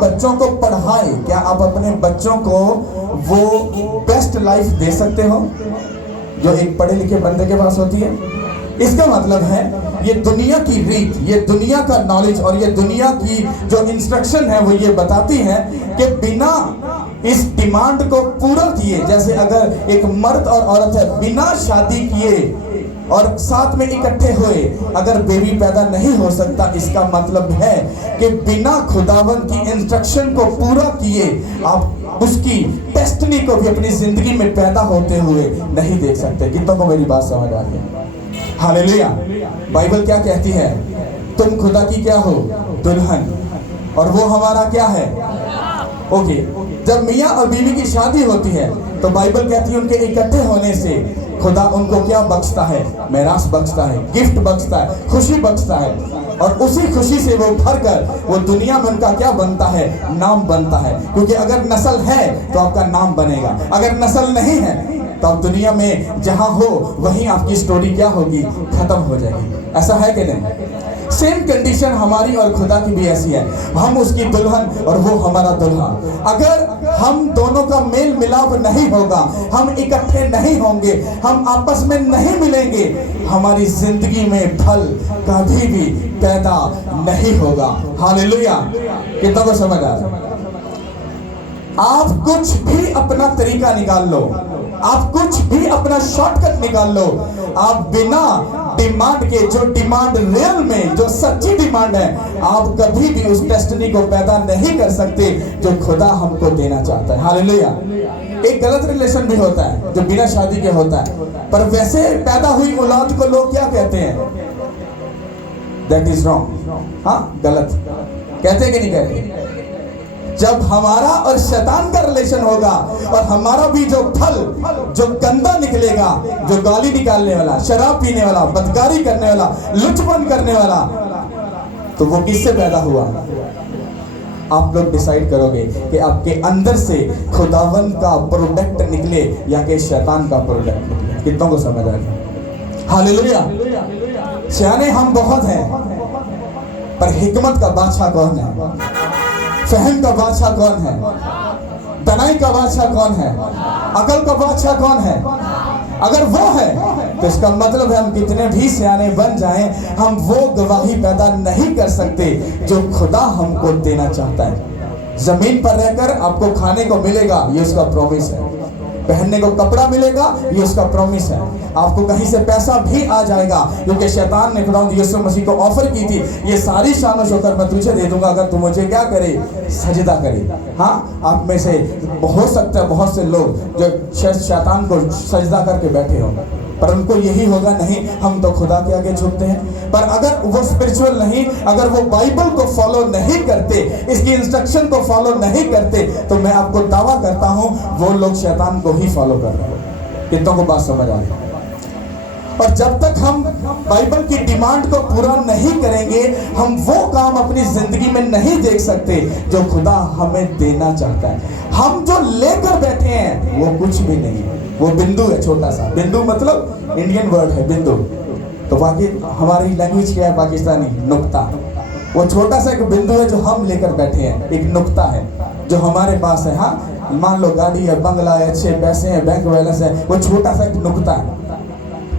बच्चों को पढ़ाए, क्या आप अपने बच्चों को वो बेस्ट लाइफ दे सकते हो जो एक पढ़े लिखे बंदे के पास होती है? इसका मतलब है ये दुनिया की रीत, ये दुनिया का नॉलेज और ये दुनिया की जो इंस्ट्रक्शन है वो ये बताती है कि बिना इस डिमांड को पूरा किए, जैसे अगर एक मर्द और औरत है, बिना शादी किए और साथ में इकट्ठे हुए अगर बेबी पैदा नहीं हो सकता, इसका मतलब है कि बिना खुदावंद की इंस्ट्रक्शन को पूरा किए आप उसकी डेस्टिनी को भी अपनी जिंदगी में पैदा होते हुए नहीं देख सकते। कितनों को मेरी बात समझ आ रही है? हालेलुया। बाइबल क्या कहती है? तुम खुदा की क्या हो? दुल्हन, और वो हमारा क्या है? ओके, जब मियाँ और बीवी की शादी होती है तो बाइबल कहती है उनके इकट्ठे होने से खुदा उनको क्या बख्शता है? मेरास बख्शता है, गिफ्ट बख्शता है, खुशी बख्शता है, और उसी खुशी से वो भरकर वो दुनिया में उनका क्या बनता है? नाम बनता है। क्योंकि अगर नस्ल है तो आपका नाम बनेगा, अगर नस्ल नहीं है तो आप दुनिया में जहां हो वहीं आपकी स्टोरी क्या होगी? खत्म हो जाएगी। ऐसा है कि नहीं? सेम कंडीशन हमारी और खुदा की भी ऐसी है। हम उसकी दुल्हन और वो हमारा दूल्हा। अगर हम दोनों का मेल मिलाप नहीं होगा, हम इकट्ठे नहीं होंगे, हम आपस में नहीं मिलेंगे, हमारी जिंदगी में फल कभी भी पैदा नहीं होगा। हालेलुया। कितना को समझ आ रहा है? आप कुछ भी अपना तरीका निकाल लो, आप कुछ भी अपना शॉर्टकट निकाल लो, आप बिना डिमांड के, जो डिमांड रियल में जो सच्ची डिमांड है, आप कभी भी उस डेस्टिनी को पैदा नहीं कर सकते जो खुदा हमको देना चाहता है। हालेलुया। एक गलत रिलेशन भी होता है जो बिना शादी के होता है, पर वैसे पैदा हुई औलाद को लोग क्या कहते हैं? That is wrong. हाँ, गलत कहते कि नहीं कहते? जब हमारा और शैतान का रिलेशन होगा और हमारा भी जो फल जो गंदा निकलेगा, जो गाली निकालने वाला, शराब पीने वाला, बदकारी करने वाला, लुचपन करने वाला, तो वो किससे पैदा हुआ? आप लोग डिसाइड करोगे कि आपके अंदर से खुदावंद का प्रोडक्ट निकले या कि शैतान का प्रोडक्ट निकले। कितनों को समझ आएगा? हालेलुया। सियाने हम बहुत हैं, पर हिकमत का बादशाह कौन है? फहम का बादशाह कौन है? तनाई का बादशाह कौन है? अकल का बादशाह कौन है? अगर वो है तो इसका मतलब है हम कितने भी सियाने बन जाएं, हम वो गवाही पैदा नहीं कर सकते जो खुदा हमको देना चाहता है। जमीन पर रहकर आपको खाने को मिलेगा, ये उसका प्रॉमिस है। पहनने को कपड़ा मिलेगा, ये उसका प्रॉमिस है। आपको कहीं से पैसा भी आ जाएगा, क्योंकि शैतान ने खुदा यीशु मसीह को ऑफर की थी, ये सारी शान और शौकत मैं तुझे दे दूंगा अगर तू मुझे क्या करे? सजदा करे। हाँ, आप में से हो सकता है बहुत से लोग जो शैतान को सजदा करके बैठे हो, पर उनको यही होगा नहीं हम तो खुदा के आगे झुकते हैं। पर अगर वो स्पिरिचुअल नहीं, अगर वो बाइबल को फॉलो नहीं करते, इसकी इंस्ट्रक्शन को फॉलो नहीं करते, तो मैं आपको दावा करता हूं वो लोग शैतान को ही फॉलो कर रहे हैं। कितनों को बात समझ आ रही है? और जब तक हम बाइबल की डिमांड को पूरा नहीं करेंगे, हम वो काम अपनी जिंदगी में नहीं देख सकते जो खुदा हमें देना चाहता है। हम जो लेकर बैठे हैं वो कुछ भी नहीं है, वो बिंदु है, छोटा सा बिंदु। मतलब इंडियन वर्ड है बिंदु, तो बाकी हमारी लैंग्वेज क्या है? पाकिस्तानी नुक्ता। वो छोटा सा एक बिंदु है जो हम लेकर बैठे हैं, एक नुक्ता है जो हमारे पास है। हाँ, मान लो गाड़ी है, बंगला है, अच्छे पैसे हैं, बैंक बैलेंस है, वो छोटा सा एक नुक्ता है।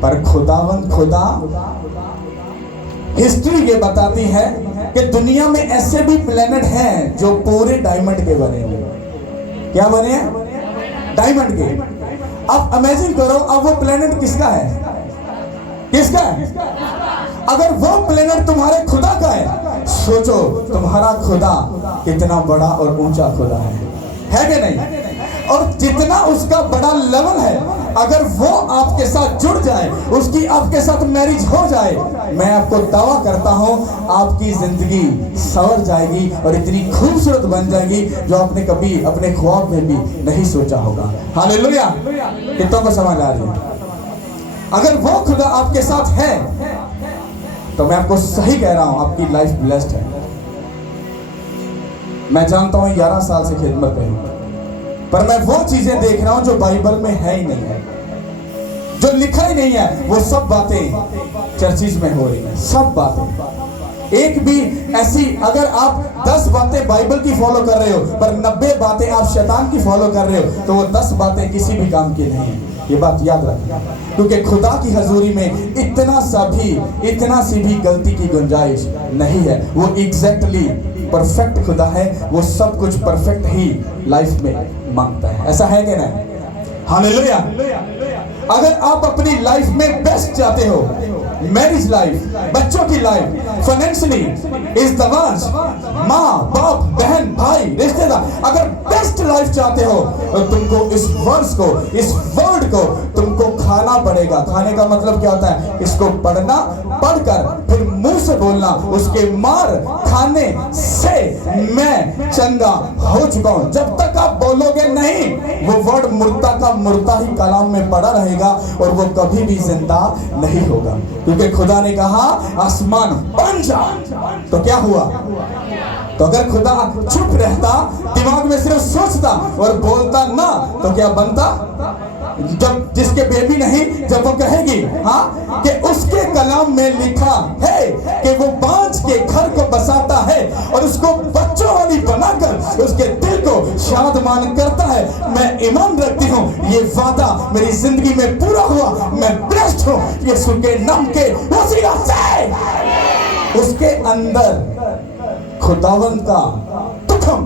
पर खुदावंद खुदा हिस्ट्री ये बताती है कि दुनिया में ऐसे भी प्लेनेट हैं जो पूरे डायमंड के बने हुए। क्या बने हैं? डायमंड के। अब इमेजिन करो, अब वो प्लेनेट किसका है? किसका है? अगर वो प्लेनेट तुम्हारे खुदा का है, सोचो तुम्हारा खुदा कितना बड़ा और ऊंचा खुदा है कि नहीं? और जितना उसका बड़ा लेवल है, अगर वो आपके साथ जुड़ जाए, उसकी आपके साथ मैरिज हो जाए, मैं आपको दावा करता हूं आपकी जिंदगी संवर जाएगी और इतनी खूबसूरत बन जाएगी जो आपने कभी अपने ख्वाब में भी नहीं सोचा होगा। हालेलुया। कितनों को समझ आ रही है? अगर वो खुदा आपके साथ है तो मैं आपको सही कह रहा हूं, आपकी लाइफ ब्लेस्ड है। मैं जानता हूं 11 साल से खिदमत में हूं, पर मैं वो चीजें देख रहा हूं जो बाइबल में है ही नहीं है, जो लिखा ही नहीं है। वो सब बातें चर्चिज में हो रही है, सब बातें। एक भी ऐसी, अगर आप 10 बातें बाइबल की फॉलो कर रहे हो पर 90 बातें आप शैतान की फॉलो कर रहे हो, तो वो 10 बातें किसी भी काम की नहीं है। ये बात याद रखना, क्योंकि खुदा की हजूरी में इतना सी भी गलती की गुंजाइश नहीं है। वो एग्जैक्टली परफेक्ट खुदा है, वो सब कुछ परफेक्ट ही लाइफ में मांगता है। ऐसा है कि नहीं? हालेलुया। अगर आप अपनी लाइफ में बेस्ट चाहते हो, मैरिज लाइफ, बच्चों की लाइफ, फाइनेंशियली, इज़्दवाज, माँ बाप बहन भाई रिश्तेदार, अगर बेस्ट लाइफ चाहते हो तो तुमको इस वर्ड्स को, इस वर्ड को तुमको खाना पड़ेगा। खाने का मतलब क्या होता है? इसको पढ़ना, पढ़कर फिर मुंह से बोलना, उसके मार खाने से मैं चंगा हो चुका हूं। जब तक आप बोलोगे नहीं, वो वर्ड मुर्दा का मुर्दा ही कलाम में पड़ा रहेगा और वो कभी भी जिंदा नहीं होगा। क्योंकि खुदा ने कहा आसमान बन जा, तो क्या हुआ? तो अगर खुदा चुप रहता, दिमाग में सिर्फ सोचता और बोलता ना, तो क्या बनता? जब जिसके बेबी नहीं, जब वो कहेगी हाँ कि उसके कलाम में लिखा है कि वो बांझ के घर को बसाता है और उसको बच्चों वाली बनाकर उसके दिल को शादमान करता है। मैं ईमान रखती हूँ ये वादा मेरी जिंदगी में पूरा हुआ। मैं ब्लेस्ड हूँ यीशु के नाम के वसीला से। उसके अंदर खुदावंद का तुखम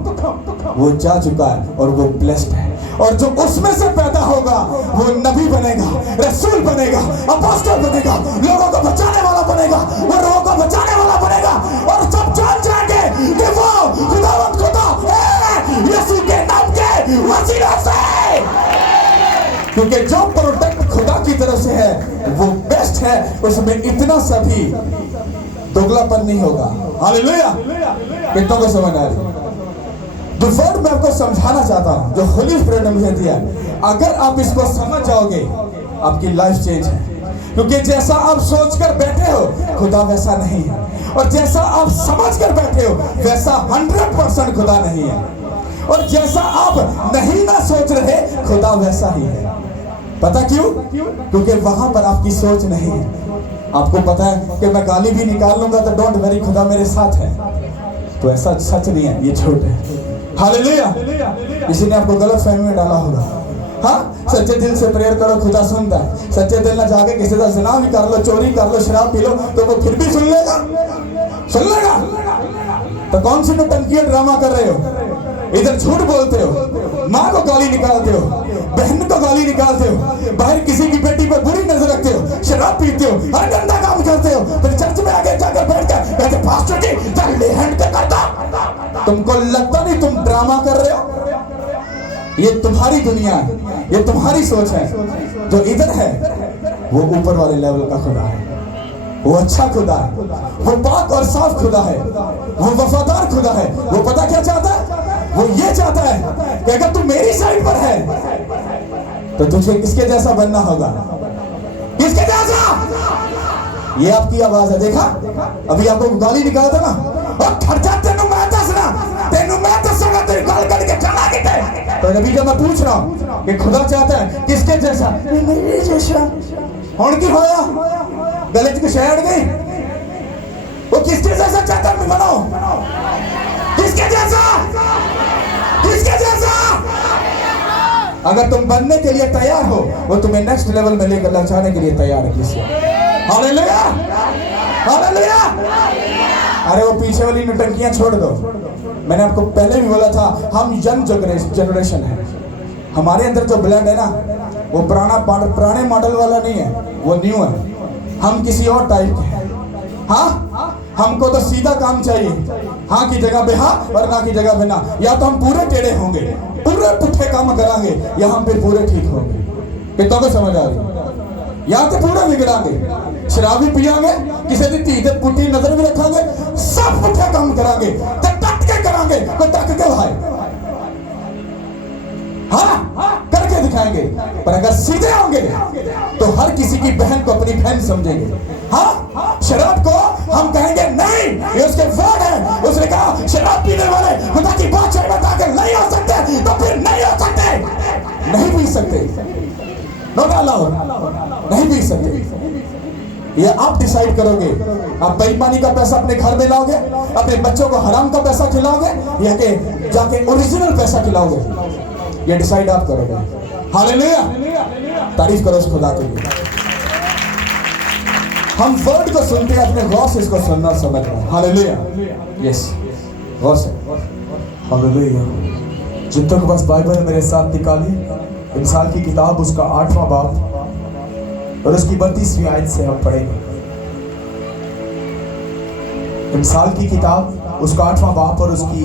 वो जा चुका है और वो ब्लेस्ड है। और जो उसमें से पैदा होगा वो नबी बनेगा, रसूल बनेगा, अपोस्टल बनेगा, लोगों को बचाने वाला बनेगा, वो लोगों को बचाने वाला बनेगा। और सब जान जाएंगे कि वो खुदावंद खुदा है यीशु के नाम के वसीला से। क्योंकि जो प्रोडक्ट खुदा की तरफ से है वो बेस्ट है, उसमें इतना सभी दोगलापन नहीं होगा। हालेलुया। कितनों को समझ आ रही? जो वर्ड मैं आपको समझाना चाहता हूं, जो होली स्पिरिट ने मुझे दिया, अगर आप इसको समझ जाओगे आपकी लाइफ चेंज है। क्योंकि जैसा आप सोचकर बैठे हो खुदा वैसा नहीं है, और जैसा आप समझकर बैठे हो वैसा 100% खुदा नहीं है, और जैसा आप नहीं ना सोच रहे खुदा वैसा ही है। पता क्यों? क्योंकि वहां पर आपकी सोच नहीं है। आपको पता है कि मैं गाली भी निकाल लूंगा तो डोंट वरी, खुदा मेरे साथ है। तो ऐसा सच नहीं है, ये झूठ है। हालेलुया। किसी ने आपको गलत फहमी में डाला होगा। हाँ, सच्चे दिल से प्रेयर करो, खुदा सुनता है। सच्चे दिल ना जाके किसी का ज़िना भी कर लो, चोरी कर लो, शराब पी लो, तो वो फिर भी सुन लेगा। तो कौन सी नौटंकी ड्रामा कर रहे हो? इधर झूठ बोलते हो, माँ को गाली निकालते हो, बहन को गाली निकालते हो, बाहर किसी की बेटी पर बुरी नजर रखते हो, शराब पीते हो, हर गंदा काम करते हो, फिर चर्च में आगे जाकर बैठ कर कहते पास्टर जी जल्दी हैंड करता। तुमको लगता नहीं तुम ड्रामा कर रहे हो? ये तुम्हारी दुनिया है, ये तुम्हारी सोच है। जो इधर है वो ऊपर वाले लेवल का खुदा है, वो अच्छा खुदा है, वो पाक और साफ खुदा है, वो वफादार खुदा है। वो पता क्या चाहता है? वो ये चाहता है कि अगर तू मेरी साइड पर है तो तुझे किसके जैसा बनना होगा? किसके जैसा? ये आपकी आवाज है। देखा अभी आपको गाली निकाला था ना, और खर्चा तेनू मैं दसना, तेनू मैं दसूंगा, तेरी गाल कट के चला के। तो अभी जब मैं पूछ रहा हूं कि खुदा चाहता है किसके जैसा? मेरे जैसा। हुण की होया? गले च कुछ अड़ गई? वो किसके जैसा चाहता है बनो? किसके जैसा? किसके जैसा? अगर तुम बनने के लिए तैयार हो, वो तुम्हें नेक्स्ट लेवल में लेकर जाने के लिए तैयार है। किससे? Hallelujah, hallelujah. अरे वो पीछे वाली नौटंकियां छोड़ दो। मैंने आपको पहले भी बोला था, हम यंग जनरेशन है। हमारे अंदर जो ब्लड है ना, वो पुराने मॉडल वाला नहीं है, वो न्यू है। हम किसी और टाइप के हैं। हाँ, हमको तो सीधा काम चाहिए, हाँ की जगह पे हाँ और ना की जगह पे ना। या तो हम पूरे टेढ़े होंगे, पूरे पुट्ठे काम करांगे, या हम पे पूरे ठीक होंगे। कितनों को समझ आ रही? या तो पूरे बिगड़ांगे, शराब भी पियांगे, किसी की धी ते पुट्ठी नजर भी रखांगे, सब पुट्ठे काम करांगे, टक के करांगे, कोई टक के भाई हाँ करके दिखाएंगे। पर अगर सीधे होंगे तो हर किसी की बहन को अपनी बहन समझेंगे। हाँ, शराब को हम कहेंगे नहीं, ये उसके वर्ड है। उसने कहा शराब पीने वाले खुदा की बात बताकर नहीं हो सकते, तो फिर नहीं हो सकते, नहीं पी सकते, नो डालो, नहीं पी सकते। ये आप डिसाइड करोगे। आप बेईमानी का पैसा अपने घर में लाओगे, अपने बच्चों को हराम का पैसा खिलाओगे, या के जाके ओरिजिनल पैसा खिलाओगे, ये डिसाइड आप करोगे। हालेलुया, तारीफ करो उस खुदा के लिए। हम वर्ड को सुनते हैं, अपने गौर से इसको सुनना समझना। हालेलुया, यस, गौर से। हालेलुया। जितनों के पास बाइबल है मेरे साथ निकालिए मिसाल की किताब, उसका 8वां बाब और उसकी 32वीं आयत से हम पढ़ेंगे। मिसाल की किताब, उसका 8वां बाब और उसकी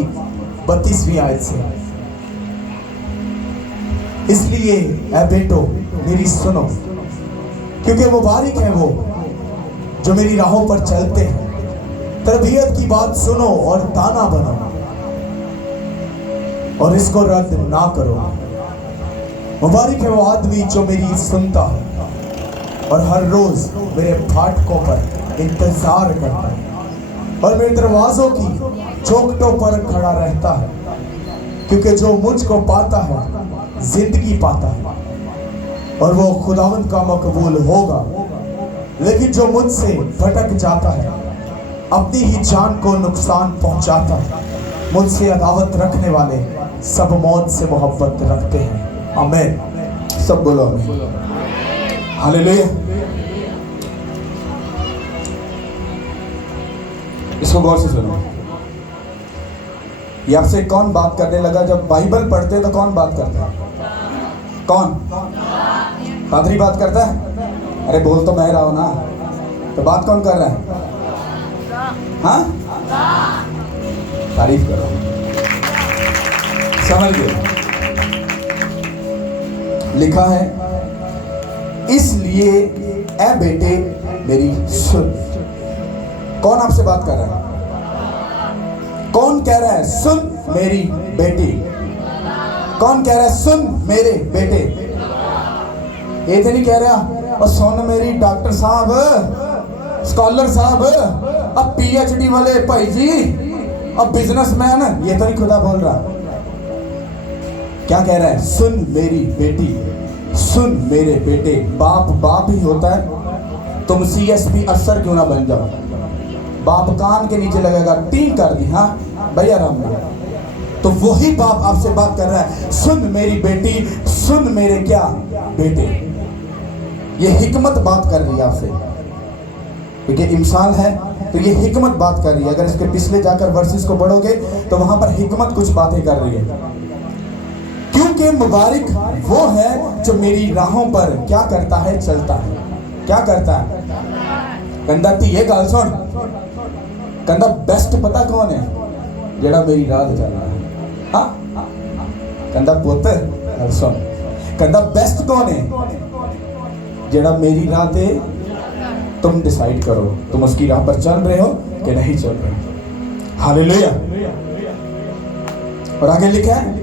32वीं आयत से। इसलिए ऐ बेटो मेरी सुनो, क्योंकि मुबारक है वो जो मेरी राहों पर चलते हैं। तरबियत की बात सुनो और ताना बनो और इसको रद्द ना करो। मुबारक है वो आदमी जो मेरी सुनता है और हर रोज मेरे फाटकों पर इंतजार करता है और मेरे दरवाजों की चौखटों पर खड़ा रहता है, क्योंकि जो मुझको पाता है जिंदगी पाता है और वो खुदावंद का मकबूल होगा। लेकिन जो मुझसे भटक जाता है अपनी ही जान को नुकसान पहुंचाता है। मुझसे अदावत रखने वाले सब मौत से मोहब्बत रखते हैं। आमीन, सब बोलो आमीन। हालेलुया। इसको गौर से सुनो। ये आपसे कौन बात करने लगा? जब बाइबल पढ़ते तो कौन बात करता है? कौन? पादरी बात करता है? अरे बोल तो मैं रहा हूं ना, तो बात कौन कर रहा है? हाँ, तारीफ करो, समझ गए। लिखा है इसलिए ऐ बेटे मेरी सुन। कौन आपसे बात कर रहा है? कौन कह रहा है सुन मेरी बेटी? कौन कह रहा है सुन मेरे बेटे? ये तो नहीं कह रहा और सुन मेरी डॉक्टर साहब, स्कॉलर साहब, अब PhD वाले भाई जी, अब बिजनेसमैन, ये तो नहीं खुदा बोल रहा। क्या कह रहा है? सुन मेरी बेटी, सुन मेरे बेटे। बाप बाप ही होता है। तुम CSP अफसर क्यों ना बन जाओ, बाप कान के नीचे लगेगा, टीम कर दी, हाँ भैया राम। तो वही बाप आपसे बात कर रहा है, सुन मेरी बेटी, सुन मेरे क्या बेटे। ये हिकमत बात कर रही है आपसे, क्योंकि इंसान है तो ये हिकमत बात कर रही है। अगर इसके पिछले जाकर वर्सेस को पढ़ोगे तो वहां पर हिकमत कुछ बातें कर रही है। क्योंकि मुबारक वो है जो मेरी राहों पर क्या करता है? चलता है। क्या करता है? कहता थी ये गल सुन, कहता बेस्ट पता कौन है? जेड़ा मेरी राह चल रहा है। हाँ, कहता पुत गल सुन, कहता बेस्ट कौन है? जेड़ा मेरी राह ते तुम डिसाइड करो, तुम उसकी राह पर चल रहे हो कि नहीं चल रहे। हालेलुया। और आगे लिखा है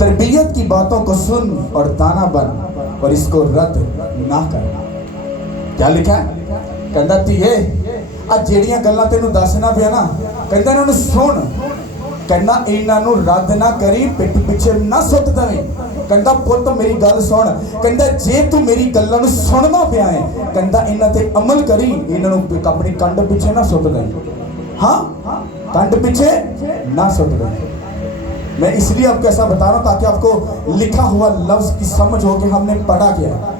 तरबियत की बातों को सुन और दाना बन और इसको रद्द ना कर। क्या लिखा है? कहता थी ये आज जेड़ियां गल्लां तेनू दसना पिया ना, कहता इन्हां नू सुन, कहना इन्हां नू रद्द ना करी, पिठ पिछे ना सुट दवी। कहता पुत मेरी गल सुन, कहता जे तू मेरी गल्लां नू सुनना पिया है, कहता इन्हां ते अमल करी, इन्हां नू अपनी कंड पिछे ना सुट दे। हाँ, कंड पिछे ना सुट दे। मैं इसलिए आपको ऐसा बता रहा हूं ताकि आपको लिखा हुआ लफ्ज की समझ हो कि हमने पढ़ा क्या है।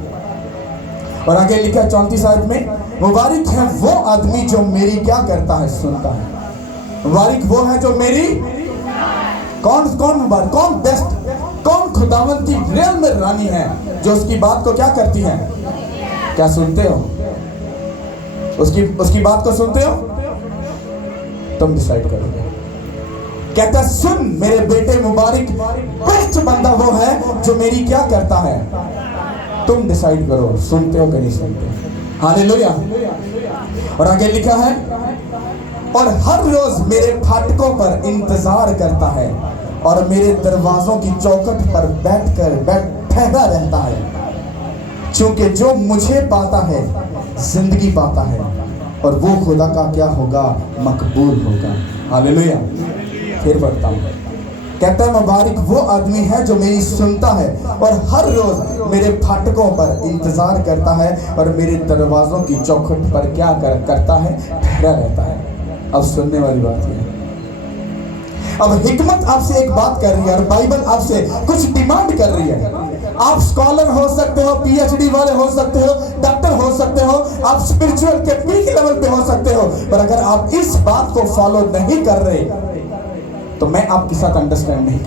और आगे लिखा 34 आयत में, मुबारक है वो आदमी जो मेरी क्या करता है? सुनता है। मुबारक वो है जो मेरी, कौन कौन मुबारक, कौन बेस्ट, कौन खुदावंद की रियल में रानी है जो उसकी बात को क्या करती है? क्या सुनते हो? उसकी बात को सुनते हो? तुम डिसाइड करोगे। कहता सुन मेरे बेटे, मुबारक बेस्ट बंदा वो है जो मेरी क्या करता है? तुम डिसाइड करो, सुनते हो कि नहीं सुनते। हालेलुया। और आगे लिखा है और हर रोज मेरे फाटकों पर इंतजार करता है और मेरे दरवाजों की चौखट पर ठहरा रहता है, क्योंकि जो मुझे पाता है जिंदगी पाता है और वो खुदा का क्या होगा? मकबूल होगा। हालेलुया। फिर बढ़ता हूं, कहता है मुबारक वो आदमी है जो मेरी सुनता है और हर रोज मेरे फाटकों पर इंतजार करता है और मेरे दरवाजों की चौखट पर क्या करता है, ठहरा रहता है। अब सुनने वाली बात है, अब हिकमत आपसे एक बात कर रही है और बाइबल आपसे कुछ डिमांड कर रही है। आप स्कॉलर हो सकते हो, पीएचडी वाले हो सकते हो, डॉक्टर हो सकते हो, आप स्पिरिचुअल के पीक लेवल पे हो सकते हो, पर अगर आप इस बात को फॉलो नहीं कर रहे तो मैं आपके साथ अंडरस्टैंड नहीं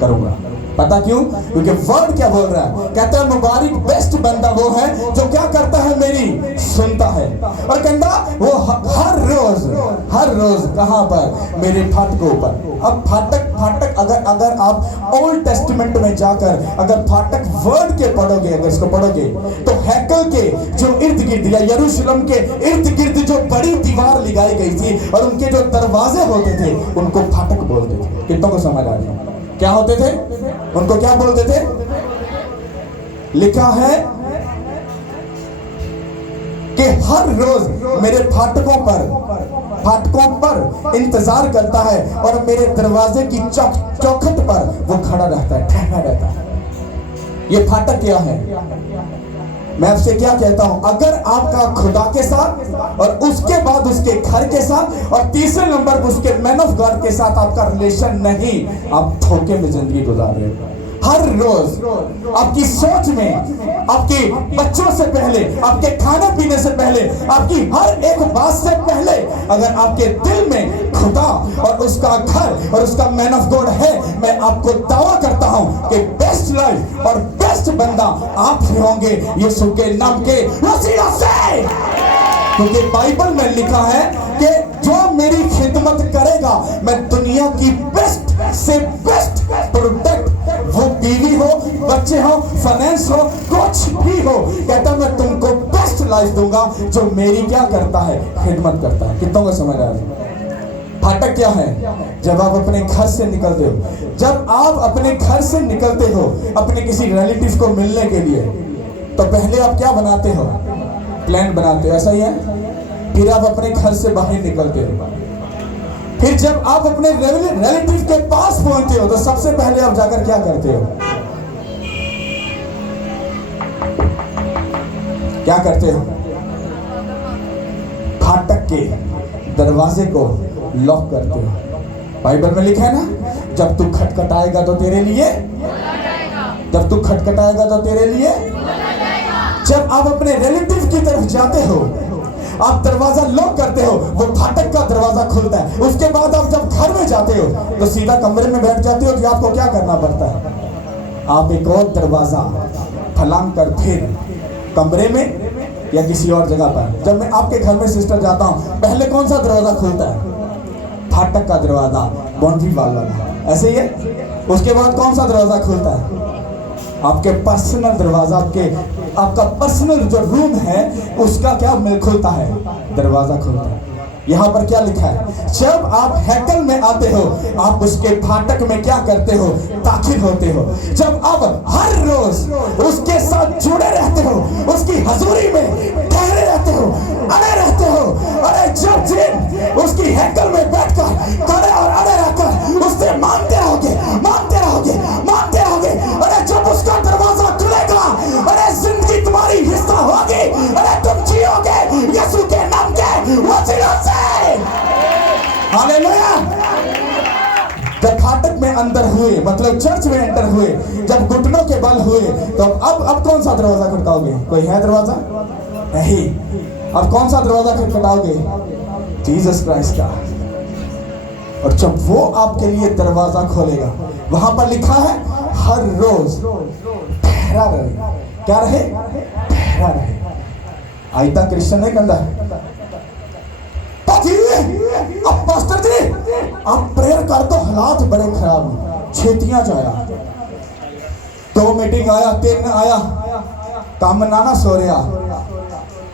करूंगा। पता क्यों? क्योंकि वर्ड क्या बोल रहा है, कहता है मुबारक बेस्ट बंदा वो है जो क्या करता है, मेरी सुनता है। और कहता वो हर रोज कहां पर, मेरे फाटकों पर। अब फाटक अगर आप ओल्ड टेस्टिमेंट में जाकर अगर फाटक वर्ड के पढ़ोगे, अगर इसको पढ़ोगे तो हैकल के जो इर्द गिर्द या यरूशलेम के इर्द गिर्द जो बड़ी दीवार लगाई गई थी और उनके जो दरवाजे होते थे उनको फाटक बोलते थे। कितनों को समझ आ रही है? क्या होते थे उनको, क्या बोलते थे? लिखा है कि हर रोज मेरे फाटकों पर इंतजार करता है और मेरे दरवाजे की चौखट पर वो खड़ा रहता है, ठहरा रहता है। ये फाटक क्या है? मैं आपसे क्या कहता हूं, अगर आपका खुदा के साथ और उसके बाद उसके घर के साथ और तीसरे नंबर पर उसके मैन ऑफ गॉड के साथ आपका रिलेशन नहीं, आप धोखे में जिंदगी गुजार रहे हो। हर रोज आपकी सोच में, आपके बच्चों से पहले, आपके खाने पीने से पहले, आपकी हर एक बात से पहले अगर आपके दिल में खुदा और उसका घर और उसका मैन ऑफ गॉड है, मैं आपको दावा करता हूं कि बेस्ट लाइफ और बेस्ट बंदा आप ही होंगे यीशु के नाम के वसीला से। क्योंकि बाइबल में लिखा है कि जो मेरी खिदमत करेगा मैं दुनिया की बेस्ट से बेस्ट प्रोडक्ट, वो बीवी हो, बच्चे हो, फाइनेंस हो, कुछ भी हो, कहता मैं तुमको बेस्ट लाइफ दूंगा जो मेरी क्या करता है, खिदमत करता है। कितनों को समझ आ रहा है? फाटक क्या है? जब आप अपने घर से निकलते हो, जब आप अपने घर से निकलते हो अपने किसी रिलेटिव को मिलने के लिए, तो पहले आप क्या बनाते हो? प्लान बनाते हो, ऐसा ही है। फिर आप अपने घर से बाहर निकलते हो, फिर जब आप अपने रिलेटिव के पास पहुंचते हो तो सबसे पहले आप जाकर क्या करते हो? क्या करते हो? फाटक के दरवाजे को लॉक करते हो। बाइबल में लिखा है ना, जब तू खटखटाएगा तो तेरे लिए, जब तू खटखटाएगा तो तेरे लिए। जब आप अपने रिलेटिव की तरफ जाते हो, आप दरवाजा लॉक करते हो, वो फाटक का दरवाजा खुलता है। उसके बाद आप जब घर में जाते हो तो सीधा कमरे में बैठ जाते हो कि आपको क्या करना पड़ता है, आप एक और दरवाजा फलांग कर फिर कमरे में या किसी और जगह पर। जब मैं आपके घर में सिस्टर जाता हूं, पहले कौन सा दरवाजा खुलता है? फाटक का दरवाजा, बाउंड्री वाला, ऐसे ही है। उसके बाद कौन सा दरवाजा खुलता है? आपके पर्सनल दरवाजा, आपका पर्सनल जो रूम है उसका क्या खुलता है? दरवाजा खुलता है। यहाँ पर क्या लिखा है? जब आप हैकल में आते हो आप उसके फाटक में क्या करते हो? दाखिल होते हो। जब आप हर रोज उसके साथ जुड़े रहते हो, उसकी हजूरी में ठहरे रहते हो, अड़े रहते हो, अरे जब दिन उसकी हैकल में बैठकर खड़े और अड़े रहकर उससे मांगते रहोगे, मांगते रहोगे, मांगते रहोगे, अरे जब उसका दरवाजा खुलेगा, अरे जिंदगी तुम्हारी हिस्सा होगी, अरे तुम जियोगे यीशु के नाम के वसीला से। हालेलुया। जब फाटक में अंदर हुए, मतलब चर्च में एंटर हुए, जब घुटनों के बल हुए, तो अब कौन सा दरवाजा खटकाओगे? कोई है दरवाजा? नहीं। अब कौन सा दरवाजा खटखटाओगे? जीसस क्राइस्ट का। और जब वो आपके लिए दरवाजा खोलेगा, वहां पर लिखा है हर रोज ठहरा रहे। क्या रहे? ठहरा रहे। आइता क्रिश्चियन नहीं कहता है अब पास्टर जी आप प्रेयर कर दो, हालात बड़े खराब, छेतियां जाया, 2 मीटिंग आया, 3 आया, काम नाना सो रहा,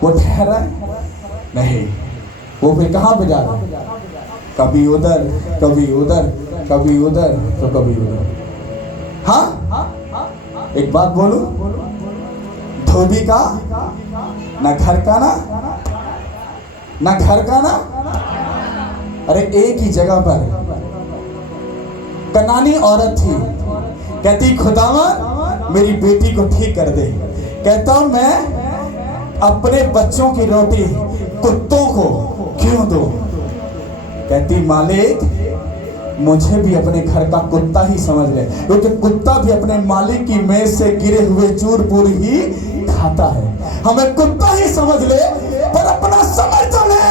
वो ठहरा नहीं। वो फिर कहां पे जा रहा? कभी उधर, कभी उधर, कभी उधर, तो कभी उधर। हाँ, एक बात बोलूं, धोबी का ना घर का ना घर का ना, अरे एक ही जगह पर कनानी औरत थी, कहती खुदावा मेरी बेटी को ठीक कर दे। कहता मैं अपने बच्चों की रोटी कुत्तों को क्यों दूं? कहती मालिक मुझे भी अपने घर का कुत्ता ही समझ ले, क्योंकि कुत्ता भी अपने मालिक की मेज से गिरे हुए चूर पूर ही खाता है। हमें कुत्ता ही समझ ले पर अपना समझ तो ले।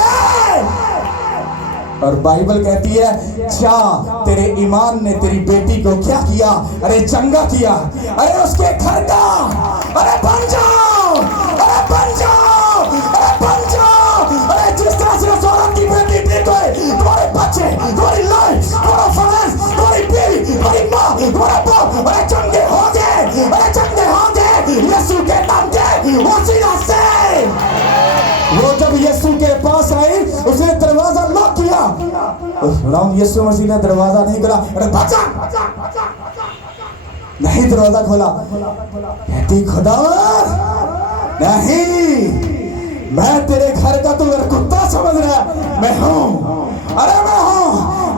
और बाइबल कहती है जा तेरे ईमान ने तेरी बेटी को क्या किया? अरे चंगा किया। अरे उसके घर का अरे बन जाओ, अरे बन जाओ, अरे बन जाओ। अरे जिस तरह से उस औरत की बेटी ठीक हुई, तुम्हारे बच्चे, तुम्हारी लाइफ, तुम्हारा फाइनेंस, तुम्हारी बीवी, तुम्हारी माँ, तुम्हारा बाप, अरे चंगे होंगे, अरे चंगे होंगे यीशु के नाम के वसीला से। वो जब यीशु के पास आई उसने दरवाजा लॉक किया। यीशु मसीह ने दरवाजा नहीं खोला। अरे बचा नहीं, दरवाजा खोला। कहती खुदा नहीं, मैं तेरे घर का तू अगर कुत्ता समझ रहा है, मैं हूं। अरे मैं हूं,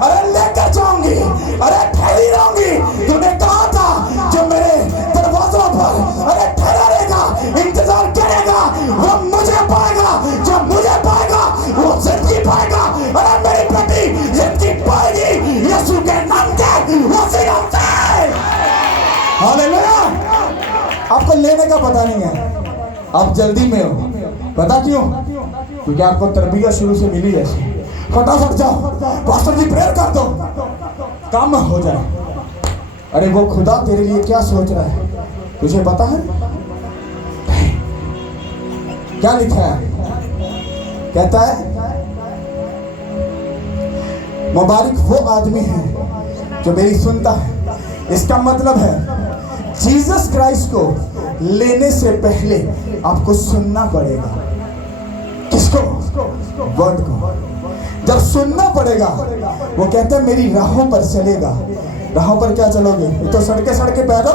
अरे लेकर जाऊंगी, अरे ठहरी रहूंगी। तूने कहा था जो मेरे दरवाजों पर अरे ठहरा रहेगा, इंतजार करेगा, वो मुझे पाएगा। जो मुझे पाएगा वो जिंदगी पाएगा। अरे मेरी बेटी जिंदगी पाएगी यीशु के नाम के वसीला से। हालेलुया। आपको लेने का पता नहीं है, आप जल्दी में हो। पता क्यों? क्योंकि आपको तरबियत शुरू से मिली है। फटाफट जाओ पास्टर जी प्रेयर कर दो, काम हो जाए। अरे वो खुदा तेरे लिए क्या सोच रहा है तुझे पता है? क्या लिखा है? कहता है मुबारक वो आदमी है जो मेरी सुनता है। इसका मतलब है जीसस क्राइस्ट को लेने से पहले आपको सुनना पड़ेगा। किसको? वर्ड को। जब सुनना पड़ेगा, वो कहता है मेरी राहों पर चलेगा। राहों पर क्या चलोगे? तो सड़के सड़के पैदल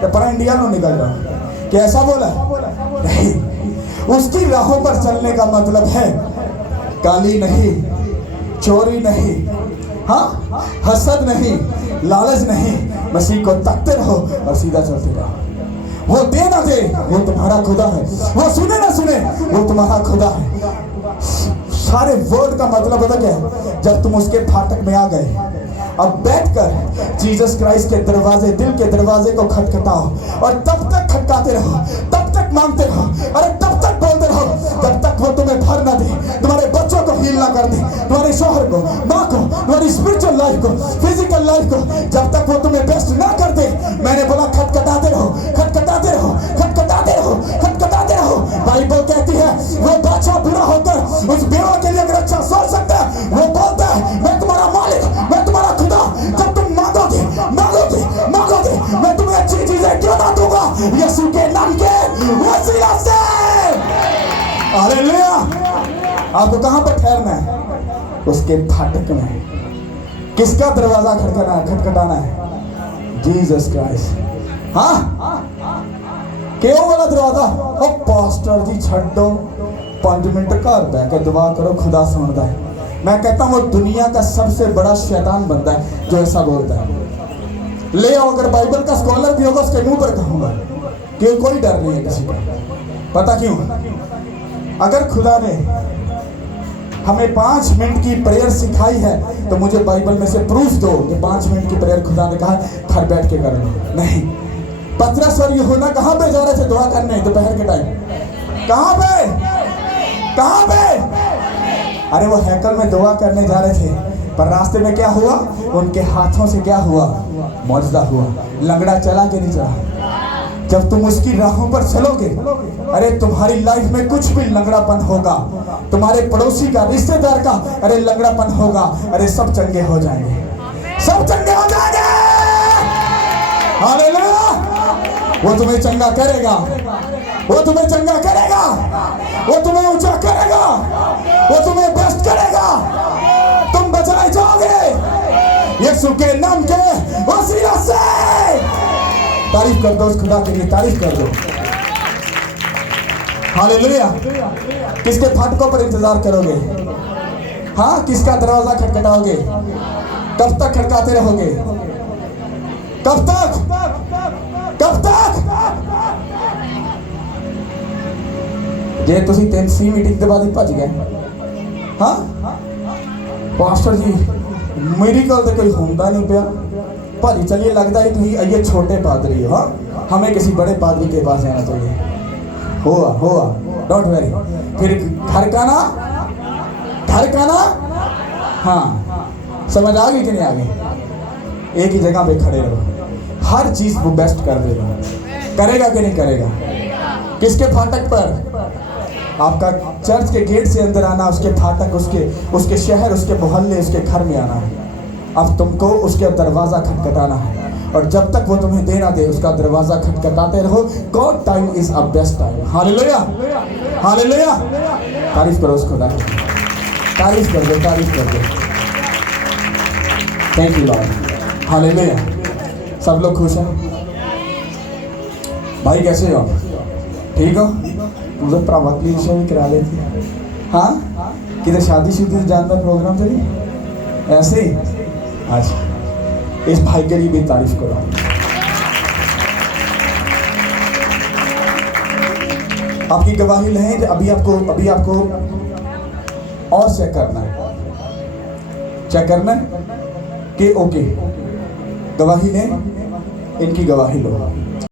तो पर इंडिया में निकल रहा। कैसा बोला? नहीं, उसकी राहों पर चलने का मतलब है काली नहीं, चोरी नहीं, हाँ हसद नहीं, लालच नहीं। मसीह को तकते रहो और सीधा चलते रहो। वो दे ना दे वो तुम्हारा खुदा है, वो सुने ना सुने वो तुम्हारा खुदा है। सारे वर्ड का मतलब पता क्या है? जब तुम उसके फाटक में आ गए, अब बैठकर जीसस क्राइस्ट के दरवाजे, दिल के दरवाजे को खटखटाओ और तब तक खटकाते रहो, तब तक मांगते रहो, अरे तब तक बोलते रहो जब तक वो तुम्हें भर ना दे, तुम्हारे बच्चों को हील ना कर दे, तुम्हारे शोहर को, माँ को, तुम्हारी स्पिरिचुअल लाइफ को, फिजिकल लाइफ को, जब तक वो तुम्हें बेस्ट ना कर दे। मैंने बोला खटखटाते रहो, खटखटाते रहो, खटखटाते रहो, खटखटाते रहो। बाइबल कहती है वो बादशाह बुरा होकर उस बेवा के लिए अगर अच्छा सोच सकता है, वो बोलता है मैं तुम्हारा मालिक, मैं तुम्हारा खुदा। जब तुम मांगोगे मांगोगे मांगोगे, मैं तुम्हें अच्छी चीजें क्यों ना दूंगा यीशु के नाम के वसीला से। हालेलुया। आपको कहां पर ठहरना है? उसके फाटक में। किसका दरवाजा खटखटाना है? Jesus Christ. हाँ क्यों वाला दरवाजा? ओ पास्टर जी छड्डो 5 मिनट घर बैठ दुआ करो, खुदा सुनता है। मैं कहता हूँ वो दुनिया का सबसे बड़ा शैतान बनता है जो ऐसा बोलता है। ले आओ, अगर बाइबल का स्कॉलर भी होगा उसके मुंह पर कहूंगा कि कोई डर नहीं है किसी का। पता क्यों? अगर खुदा ने हमें 5 मिनट की प्रेयर सिखाई है तो मुझे बाइबल में से प्रूफ दो कि 5 मिनट की प्रेयर खुदा ने कहा घर बैठ के कर लो। नहीं, पतरस और यूहन्ना कहां पे जा रहे थे दुआ करने दोपहर के टाइम? कहां पे? कहां पे? अरे वो हैकल में दुआ करने जा रहे थे, पर रास्ते में क्या हुआ? उनके हाथों से क्या हुआ? मौजदा हुआ। लंगड़ा चला के नहीं चला। जब तुम उसकी राहों पर चलोगे, अरे तुम्हारी लाइफ में कुछ भी लंगड़ापन होगा, तुम्हारे पड़ोसी का, रिश्तेदार का अरे लंगड़ापन होगा, अरे सब चंगे हो जाएंगे, सब चंगे हो जाएंगे। हालेलुया। वो तुम्हें चंगा करेगा, वो तुम्हें चंगा करेगा, वो तुम्हें ऊंचा करेगा, वो तुम्हें बेस्ट करेगा। तुम बचाए जाओगे यीशु के नाम के वसीला से। तारीफ कर दो उस खुदा के लिए, तारीफ कर दो। हालेलुया। किसके फाटकों पर इंतजार करोगे? हाँ, किसका दरवाजा खटखटाओगे? कब तक खटकाते रहोगे? कब तक? कब तक? जे तुसी 300 मीटिंग के बाद ही भज गए। हाँ पास्टर जी मेरी गल तो कोई होंदा नहीं पिया भाजी, चलिए लगता है तुम आइए छोटे पादरी हो। हाँ हमें किसी बड़े पादरी के पास जाना चाहिए। हुआ डोंट वेरी। फिर घर का ना हाँ समझ आ गई कि नहीं आ गई? एक ही जगह पे खड़े रहो, हर चीज वो बेस्ट कर देगा। करेगा कि नहीं करेगा? किसके फाटक पर? आपका चर्च के गेट से अंदर आना, उसके फाटक, उसके शहर, उसके मोहल्ले, उसके घर में आना है। अब तुमको उसके दरवाजा खटखटाना है, और जब तक वो तुम्हें देना दे उसका दरवाजा खटखटाते रहो। God time is a best time. Hallelujah, hallelujah. तारीफ करो उसको, तारीफ कर दो। Thank you Lord, hallelujah. सब लोग खुश हैं? भाई कैसे हो? ठीक हो? मुझे प्रावतली विषय भी करा लेती। हाँ किधर शादी शुदी जानता प्रोग्राम चलिए ऐसे ही। अच्छा इस भाई के लिए भी तारीफ करो। आपकी गवाही लें। अभी आपको और चेक करना है कि ओके गवाही लें, इनकी गवाही लो।